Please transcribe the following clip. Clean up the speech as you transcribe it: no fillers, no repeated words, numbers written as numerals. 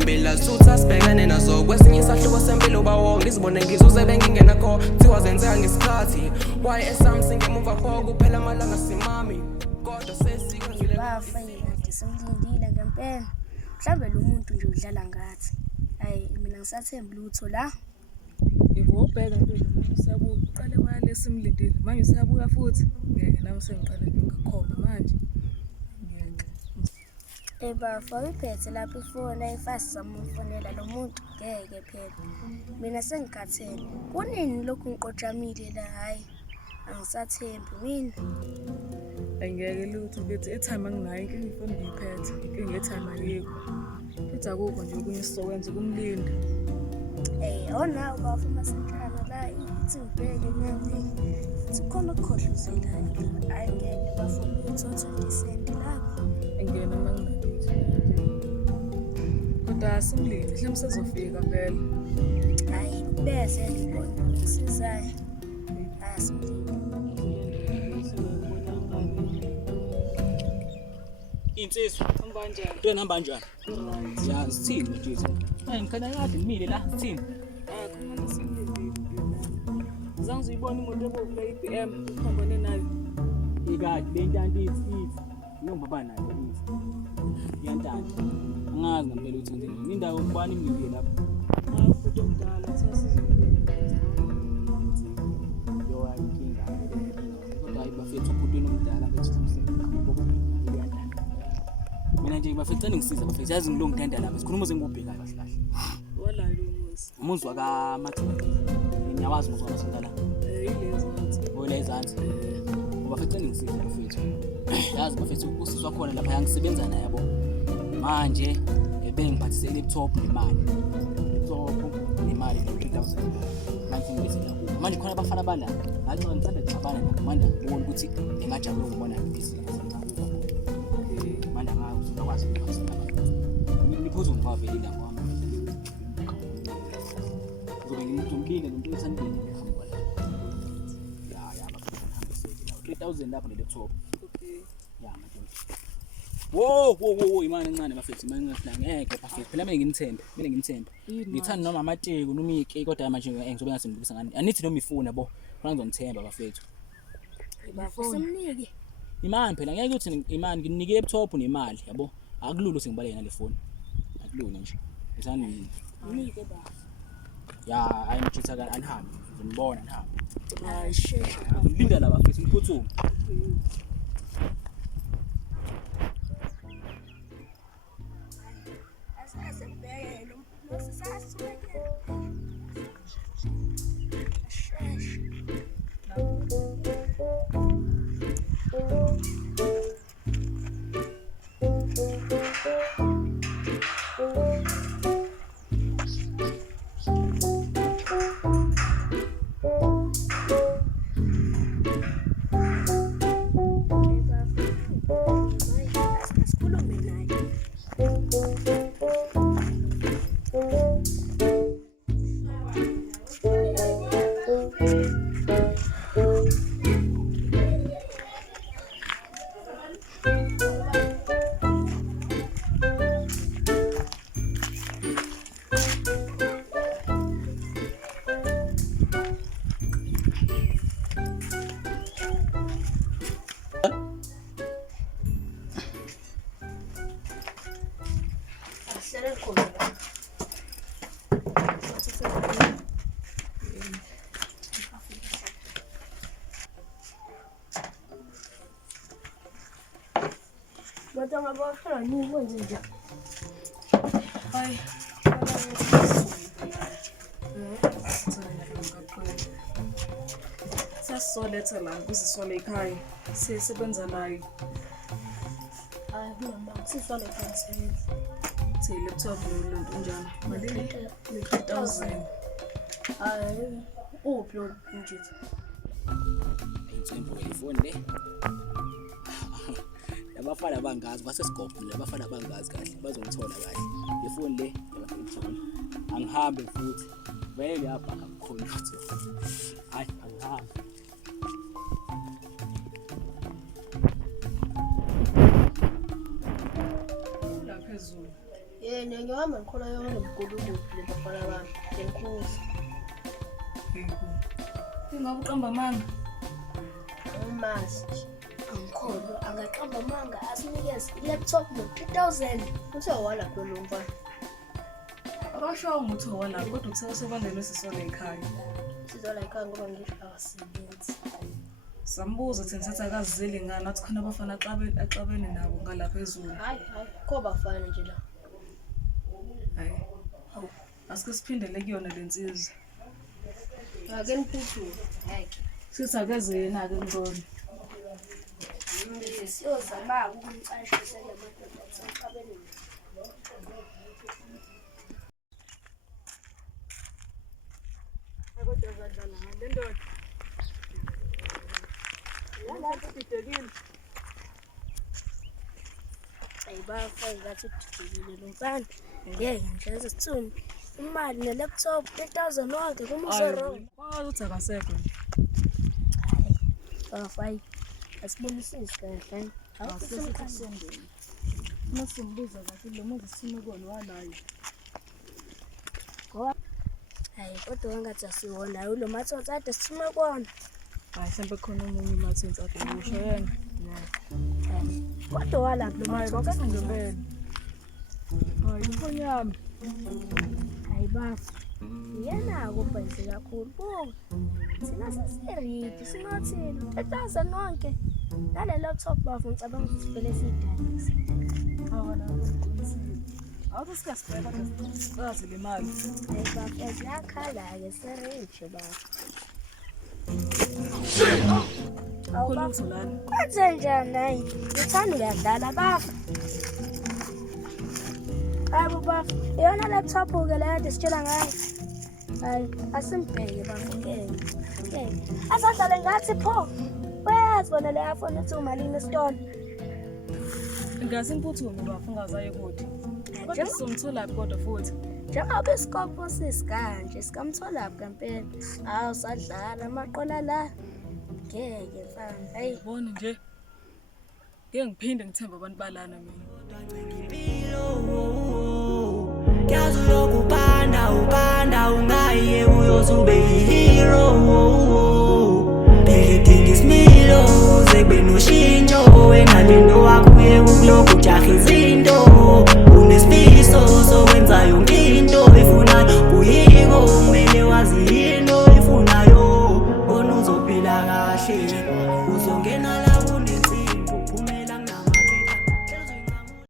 wembila sutha sibhekane nazo kwesinye isahluko sempilo bawo ngizibone ngizuze bengingena kho kuthiwa zenzeka ngesikhathi why esamsi ngemuva kho kuphela amalanga simami kodwa sesikwenzile bafayela ndisimlindile ngempela mhlawumbe lo muntu nje udlala ngathi hayi mina ngisathemba lutho la yebo ubheka nje usabuka uqale wale simlindile manje usabuka futhi ngeke nami sengiqale ngingakhomba manje ngeke bafaka iphethe lapho ifoni ayifasi samfonela lo muntu ngeke phela mina sengikhathele kunini lokhu ngiqojamile la hayi angisathembi mina angeke lutho bethi etime anginayo inkinga ifoni ngiyiphethe inkinga etime ayikho futhi akukho nje okunye sizokwenza kumlinda ona ubafuna senhlala la ithi ngibheke manje sikhona ukukhohluzela hayi ngeke bafuna ukuthatha isenti lapho engena manginakithi kodwa simlinde mhlawumbe sizofika vele hayi bese ngibona ngisizayo asimlinde insizwa kanjani into namba kanjani ya sithini mfethu ngikhanya kade ngimile la sithini khona simlindile zange uyibona imoto ebomvu la iBM ukhambane nayo ikade le ntanto ithi ngiyobaba nayo ithi yantanda angazi ngempela ukuthi ngenzeni indawo ukubani imlindile lapha ufuthi omdala yo ayinkinga kodwa ayibafethu ubudweni omdala bethi mina nje bafecane ngisiza bafethu yazi ngilongo ngenda lapha sikhuluma zengubheka kahle kahle wala lo muzi umuzwa kaMathula ngiyawazi umuzwa kaMathula ilezi olezansi bafecane ngisiza bafethu yazi bafethu usizwa khona lapha yangisebenza naye yabo manje ebengiphathisele laptop nemali lo 3000 manje ngibizela kubo manje khona abafana bala ngathi ngicela xabana nakumanda ubona ukuthi engajabe ukubona ibhizinisi manje ngakwazi ukwazi ngiphuza ngivaveli la kwami ngoba ngimlinde nomuntu esandile ngihamba kwala ya bafana 3000 lapho ne-laptop ya manje wo imali encane bafethu imali encane ngeke bafethu phela mina ngimthemba ngithanda noma amateki noma ike kodwa manje ngizobe ngasimlukisa ngani anithi noma ifuna yabo khona ngizomthemba bafethu simnike imali phela ngeke uthi imali nginike laptop nemali yabo akululu sengibaleke nale phone akululu nje isani nike ba ya ayimtshitha kana anihambe ngibona nihambe hayi sheshe ngilinda la bafethu ngiphuthume Mata ngabafana nikwenze nje. hayi sasizoletha la kuzisole ekhaya sisebenza nayo Hayi mama siswale kansebenzi. thi laptop lonto njalo malini 3000 Hayi uplo nje. ayitsembo ifoni le labafana abangazi basesigobhu labafana abangazi kahle bazongithola kahle ifoni le yabafithola angihambe futhi vele yapha kakhulu hayi angihambe la phezulu Yena ngihamba ngikhola yonke nomgulukudu le bafana bami. Ngenkosi. Ingabe uqamba amanga? Umazi nje. Angikholwa angaqamba amanga asinikeze i-laptop no-3,000. Uthe walapho lo mfana. Akasho umuthi owalapho kodwa kuthiwa sebandelwe sisole ekhaya. Sizola ekhaya ngoba ngisho abasebenzi. Sambuza thina sathi akazizeli ngani athi khona abafana axabene nabo ngalapha ezweni. Hayi, ko bafana nje la. Hayi. Asike siphindele kuyona lensizwe. Ake niphuthume. Ngeke. Sithi akeze yena-ke ngcono. Siyozama ukumcashisa le madoda asexabene. Kodwa zadlala ngale ndoda. Ayibafaki ngathi udidekile lo mfana. Ngeke nje sithumbe imali ne-laptop 3,000 wonke kumuzero. Uthi akasekho. Bafayi asibonisisi kahle. Awusesikasondela. Masimbuza kahle lo muntu sime kona walayo. Hayi kodwa wangathi asiwona lo mathonsi ade sithuma kona. Hayi mhlawumbe khona omunye umathonsi ade usho yena. Kodwa walapho lo Hayi mathonsi bakasengempela. Hayi mfonyami. hayi bafa. Yena kubhenze kakhulu. Buka. Sina sesiridi sinothini 3,000 wonke. Nale laptop bafu ngicabanga ukuthi vele sidayisa. Awona uqinisile. Awuthi sikasibheka kazi le mali. Hayi bafa yakhala-ke seriji bafa. Khona utho lana. Kwenze njani nayi? Uthanda uyadlala bafa. Hayi bafa. Iyona laptop-ke le kade sitshela ngayo. Hayi asimbheke bafa ngeke. Asadlale ngathi pho. Wezibona le phone ethi umalini esitolo. Ngase ngiphuthume bafu ungazaye kude. Kodwa sizomthola kodwa futhi. Njengoba isikopho sisikanje sikamthola kampela. Hawu sadlala amaqola la. Ngeke mfana. Hayi Bona nje. Ngeke ngiphinde ngithemba abantu balana mina. Yazi uyokupanda ungaye uyozube i-hero. Bheke isimilo uze kube noshintsho wena lento wakho uye ukulokhu ujaha izinto. Unesifiso sokwenza yonke into efunayo kuyiko kumele wazi into efunayo. Bona uzophila kahle uzongena la